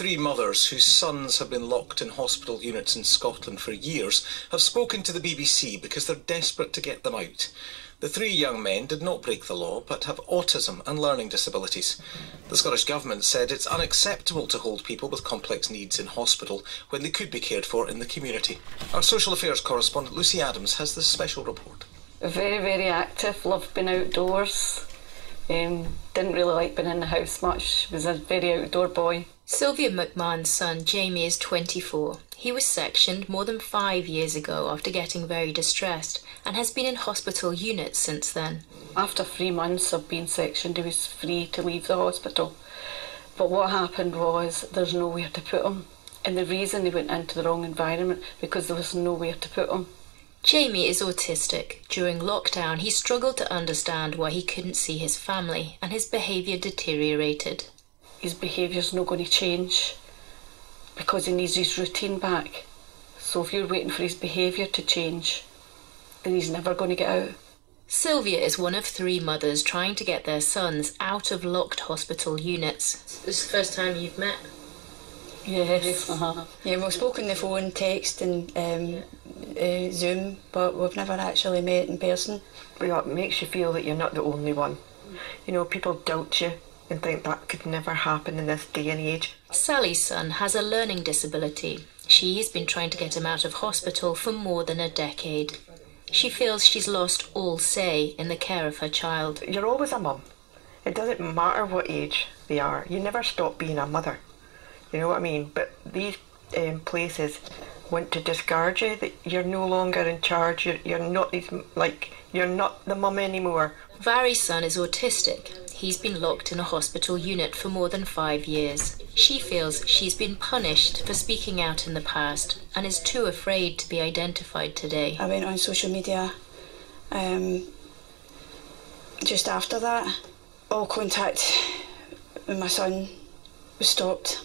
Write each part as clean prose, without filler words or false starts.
Three mothers whose sons have been locked in hospital units in Scotland for years have spoken to the BBC because they're desperate to get them out. The three young men did not break the law, but have autism and learning disabilities. The Scottish Government said it's unacceptable to hold people with complex needs in hospital when they could be cared for in the community. Our social affairs correspondent Lucy Adams has this special report. Very, very active, loved being outdoors. Didn't really like being in the house much, was a very outdoor boy. Sylvia McMahon's son Jamie is 24. He was sectioned more than 5 years ago after getting very distressed and has been in hospital units since then. After 3 months of being sectioned, he was free to leave the hospital. But what happened was there's nowhere to put him. And the reason he went into the wrong environment, because there was nowhere to put him. Jamie is autistic. During lockdown, he struggled to understand why he couldn't see his family, and his behaviour deteriorated. His behaviour's not going to change because he needs his routine back. So if you're waiting for his behaviour to change, then he's never going to get out. Sylvia is one of 3 mothers trying to get their sons out of locked hospital units. This is the first time you've met? Yes. Yeah, we've spoken on the phone, text and Zoom, but we've never actually met in person. It makes you feel that you're not the only one. You know, people doubt you and think that could never happen in this day and age. Sally's son has a learning disability. She's been trying to get him out of hospital for more than a decade. She feels she's lost all say in the care of her child. You're always a mum. It doesn't matter what age they are. You never stop being a mother. You know what I mean? But these places want to discard you, that you're no longer in charge. You're not you're not the mum anymore. Vary's son is autistic. He's been locked in a hospital unit for more than 5 years. She feels she's been punished for speaking out in the past and is too afraid to be identified today. I went on social media just after that. All contact with my son was stopped.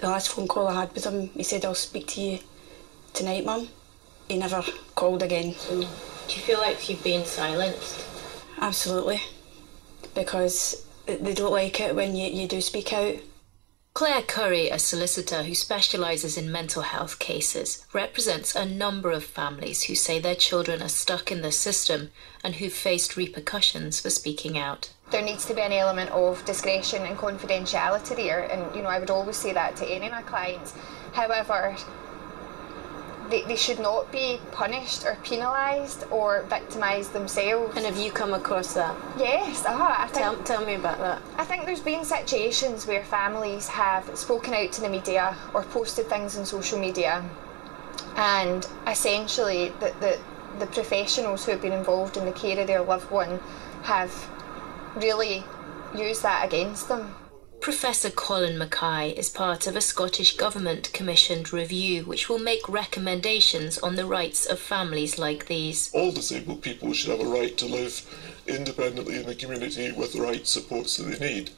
The last phone call I had with him, he said, "I'll speak to you tonight, Mum." He never called again. Do you feel like you've been silenced? Absolutely, because they don't like it when you do speak out. Claire Curry, a solicitor who specialises in mental health cases, represents a number of families who say their children are stuck in the system and who've faced repercussions for speaking out. There needs to be an element of discretion and confidentiality there, and I would always say that to any of my clients. However, they should not be punished or penalised or victimised themselves. And have you come across that? Yes, Tell me about that. I think there's been situations where families have spoken out to the media or posted things on social media, and essentially the professionals who have been involved in the care of their loved one have really used that against them. Professor Colin Mackay is part of a Scottish Government-commissioned review which will make recommendations on the rights of families like these. All disabled people should have a right to live independently in the community with the right supports that they need.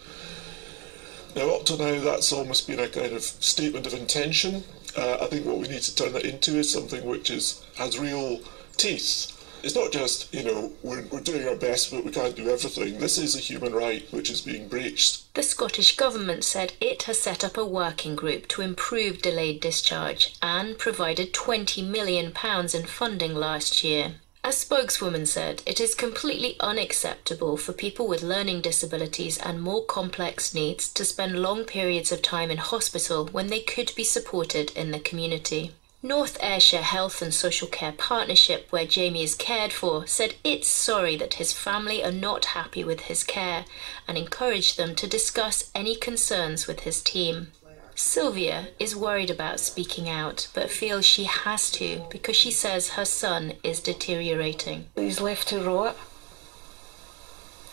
Now, up to now, that's almost been a kind of statement of intention. I think what we need to turn that into is something which has real teeth. It's not just, we're doing our best but we can't do everything. This is a human right which is being breached. The Scottish Government said it has set up a working group to improve delayed discharge and provided £20 million in funding last year. A spokeswoman said it is completely unacceptable for people with learning disabilities and more complex needs to spend long periods of time in hospital when they could be supported in the community. North Ayrshire Health and Social Care Partnership, where Jamie is cared for, said it's sorry that his family are not happy with his care and encouraged them to discuss any concerns with his team. Sylvia is worried about speaking out, but feels she has to because she says her son is deteriorating. He's left to rot.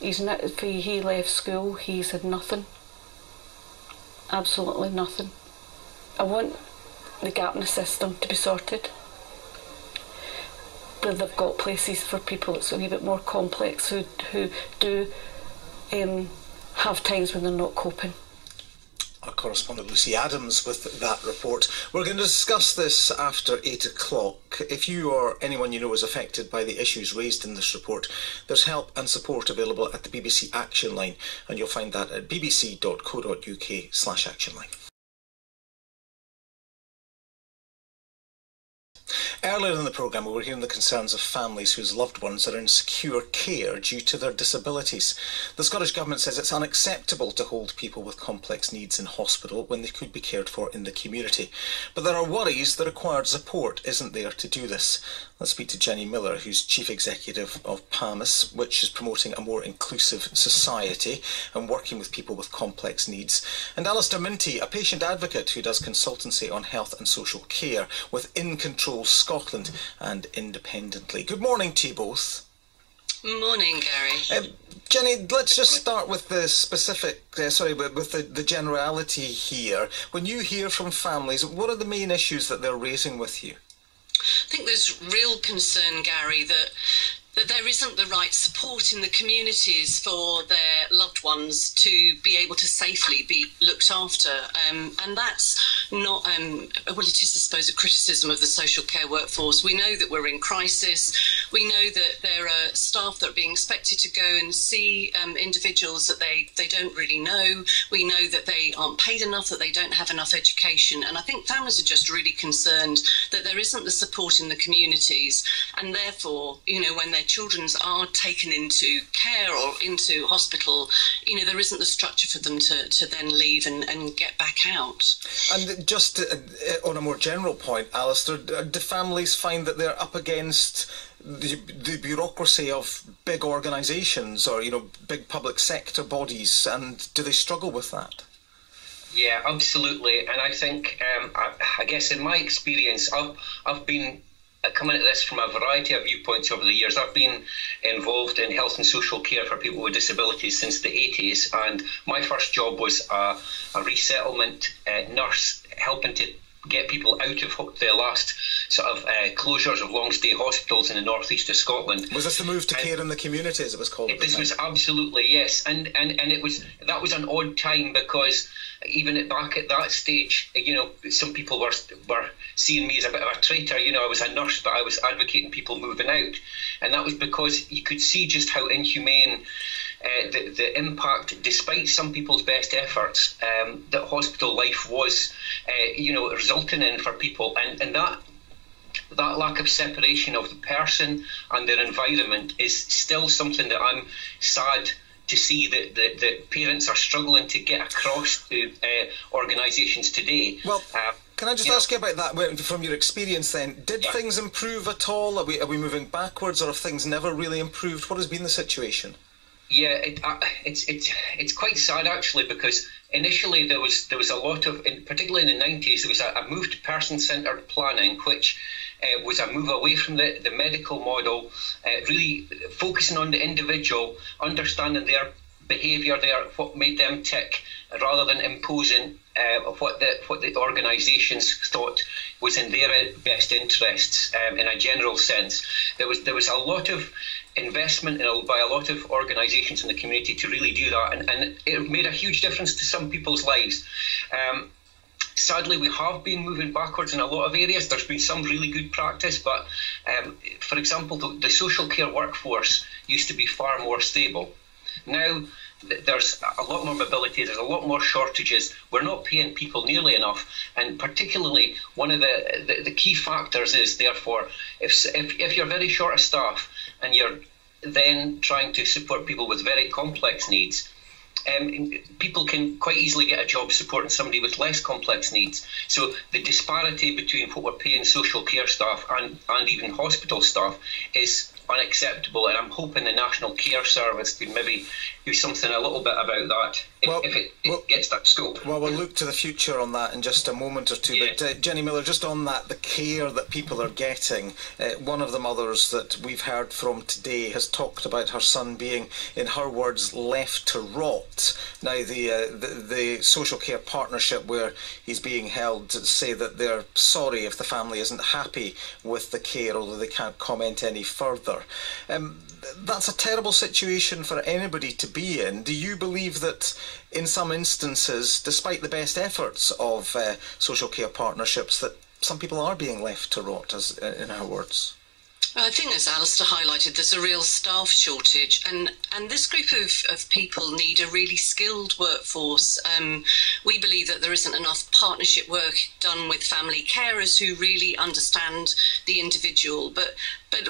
He left school, he's had nothing. Absolutely nothing. I want the gap in the system to be sorted, where they've got places for people that's a wee bit more complex who do have times when they're not coping. our correspondent Lucy Adams with that report. We're going to discuss this after 8 o'clock. If you or anyone you know is affected by the issues raised in this report, there's help and support available at the BBC Action Line, and you'll find that at bbc.co.uk/actionline. Earlier in the programme, we were hearing the concerns of families whose loved ones are in secure care due to their disabilities. The Scottish Government says it's unacceptable to hold people with complex needs in hospital when they could be cared for in the community. But there are worries the required support isn't there to do this. Let's speak to Jenny Miller, who's Chief Executive of PAMIS, which is promoting a more inclusive society and working with people with complex needs, and Alistair Minty, a patient advocate who does consultancy on health and social care with In Control Scotland and independently. Good morning to you both. Morning, Gary. Jenny, let's just start with the specific, with the generality here. When you hear from families, what are the main issues that they're raising with you? I think there's real concern, Gary, that there isn't the right support in the communities for their loved ones to be able to safely be looked after. And that's not, well, it is, I suppose, a criticism of the social care workforce. We know that we're in crisis. We know that there are staff that are being expected to go and see individuals that they don't really know. We know that they aren't paid enough, that they don't have enough education. And I think families are just really concerned that there isn't the support in the communities. And therefore, you know, when their children are taken into care or into hospital, you know, there isn't the structure for them to then leave and get back out. And just on a more general point, Alistair, do families find that they're up against the bureaucracy of big organisations or, you know, big public sector bodies, and do they struggle with that? Yeah, absolutely. And I think, I guess in my experience, I've been coming at this from a variety of viewpoints over the years. I've been involved in health and social care for people with disabilities since the 80s, and my first job was a resettlement nurse, helping to get people out of the last sort of closures of long-stay hospitals in the northeast of Scotland. Was this the move to care in the community, as it was called? This was absolutely, yes, and it was, that was an odd time, because even back at that stage, you know, some people were seeing me as a bit of a traitor. You know, I was a nurse, but I was advocating people moving out, and that was because you could see just how inhumane the impact, despite some people's best efforts, that hospital life was, you know, resulting in for people, and that lack of separation of the person and their environment is still something that I'm sad to see that parents are struggling to get across to organisations today. Well, can I just ask you about that from your experience then? Did things improve at all? Are we moving backwards, or have things never really improved? What has been the situation? Yeah, it's quite sad actually, because initially there was a lot of, particularly in the 90s, there was a move to person-centred planning, which was a move away from the medical model, really focusing on the individual, understanding their behaviour, what made them tick, rather than imposing what the organisations thought was in their best interests. In a general sense, there was a lot of investment by a lot of organisations in the community to really do that, and it made a huge difference to some people's lives. Sadly, we have been moving backwards in a lot of areas. There's been some really good practice, but for example, the social care workforce used to be far more stable. Now there's a lot more mobility, there's a lot more shortages, we're not paying people nearly enough, and particularly one of the key factors is, therefore, if you're very short of staff and you're then trying to support people with very complex needs, people can quite easily get a job supporting somebody with less complex needs. So the disparity between what we're paying social care staff and even hospital staff is unacceptable, and I'm hoping the National Care Service could maybe do something a little bit about that if it gets that scope. Well, we'll look to the future on that in just a moment or two. Yeah. But Jenny Miller, just on that, the care that people are getting, one of the mothers that we've heard from today has talked about her son being, in her words, left to rot. Now, the social care partnership where he's being held say that they're sorry if the family isn't happy with the care, although they can't comment any further. That's a terrible situation for anybody to be in. Do you believe that in some instances, despite the best efforts of social care partnerships, that some people are being left to rot, as in her words. I think, as Alistair highlighted, there's a real staff shortage, and this group of people need a really skilled workforce. We believe that there isn't enough partnership work done with family carers who really understand the individual, but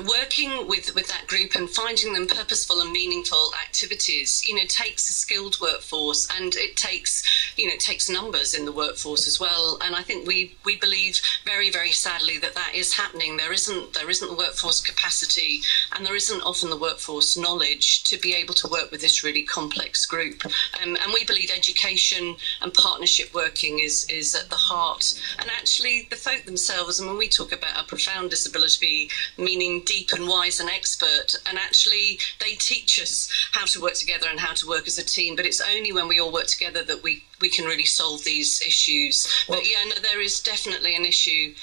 working with that group and finding them purposeful and meaningful activities, takes a skilled workforce, and it takes numbers in the workforce as well. And I think we believe very, very sadly that is happening. There isn't the workforce capacity, and there isn't often the workforce knowledge to be able to work with this really complex group. And we believe education and partnership working is at the heart. And actually, the folk themselves, and when we talk about a profound disability, meaning deep and wise and expert, and actually they teach us how to work together and how to work as a team, but it's only when we all work together that we can really solve these issues. Well, but yeah, no, there is definitely an issue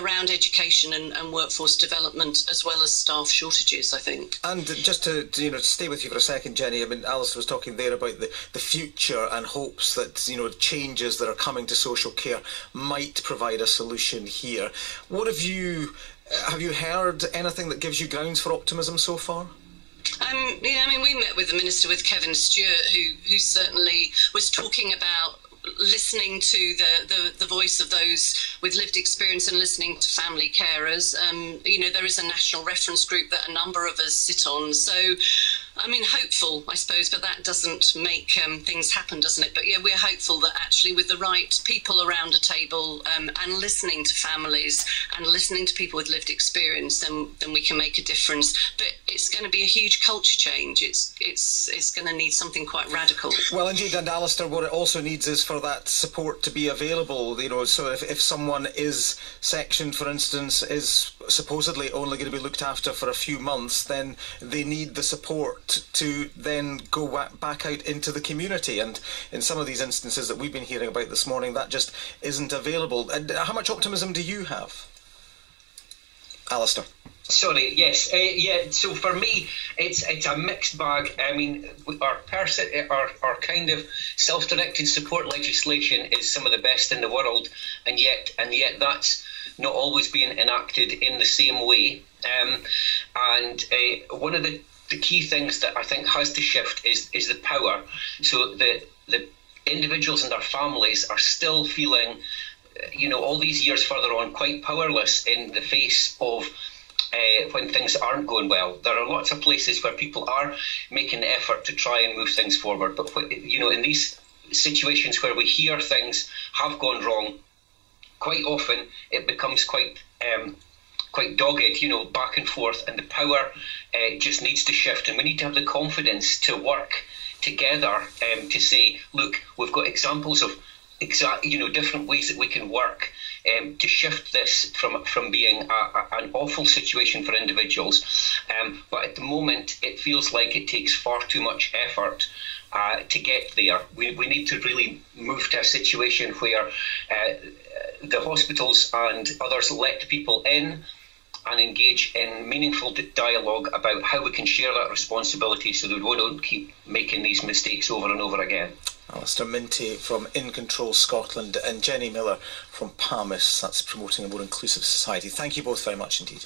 around education and workforce development, as well as staff shortages, I think. And just to stay with you for a second, Jenny, I mean, Alistair was talking there about the future and hopes that changes that are coming to social care might provide a solution here. What have you heard anything that gives you grounds for optimism so far? We met with the Minister, with Kevin Stewart, who certainly was talking about listening to the voice of those with lived experience and listening to family carers. There is a national reference group that a number of us sit on. So, hopeful, I suppose, but that doesn't make things happen, doesn't it? But yeah, we're hopeful that actually with the right people around a table and listening to families and listening to people with lived experience, then we can make a difference. But it's going to be a huge culture change. It's going to need something quite radical. Well, indeed, and Alistair, what it also needs is for that support to be available. So if someone is sectioned, for instance, is supposedly only going to be looked after for a few months, then they need the support to then go back out into the community. And in some of these instances that we've been hearing about this morning, that just isn't available. And how much optimism do you have, Alistair? Sorry, yes. So for me, it's a mixed bag. Our kind of self-directed support legislation is some of the best in the world, and yet that's not always being enacted in the same way. One of the key things that I think has to shift is the power. So the individuals and their families are still feeling, all these years further on, quite powerless in the face of when things aren't going well. There are lots of places where people are making the effort to try and move things forward, but in these situations where we hear things have gone wrong, quite often it becomes quite dogged, back and forth, and the power just needs to shift, and we need to have the confidence to work together to say, look, we've got examples of different ways that we can work to shift this from being an awful situation for individuals. But at the moment, it feels like it takes far too much effort to get there. We need to really move to a situation where the hospitals and others let people in and engage in meaningful dialogue about how we can share that responsibility so that we don't keep making these mistakes over and over again. Alistair Minty from In Control Scotland and Jenny Miller from PAMIS, that's Promoting a More Inclusive Society. Thank you both very much indeed.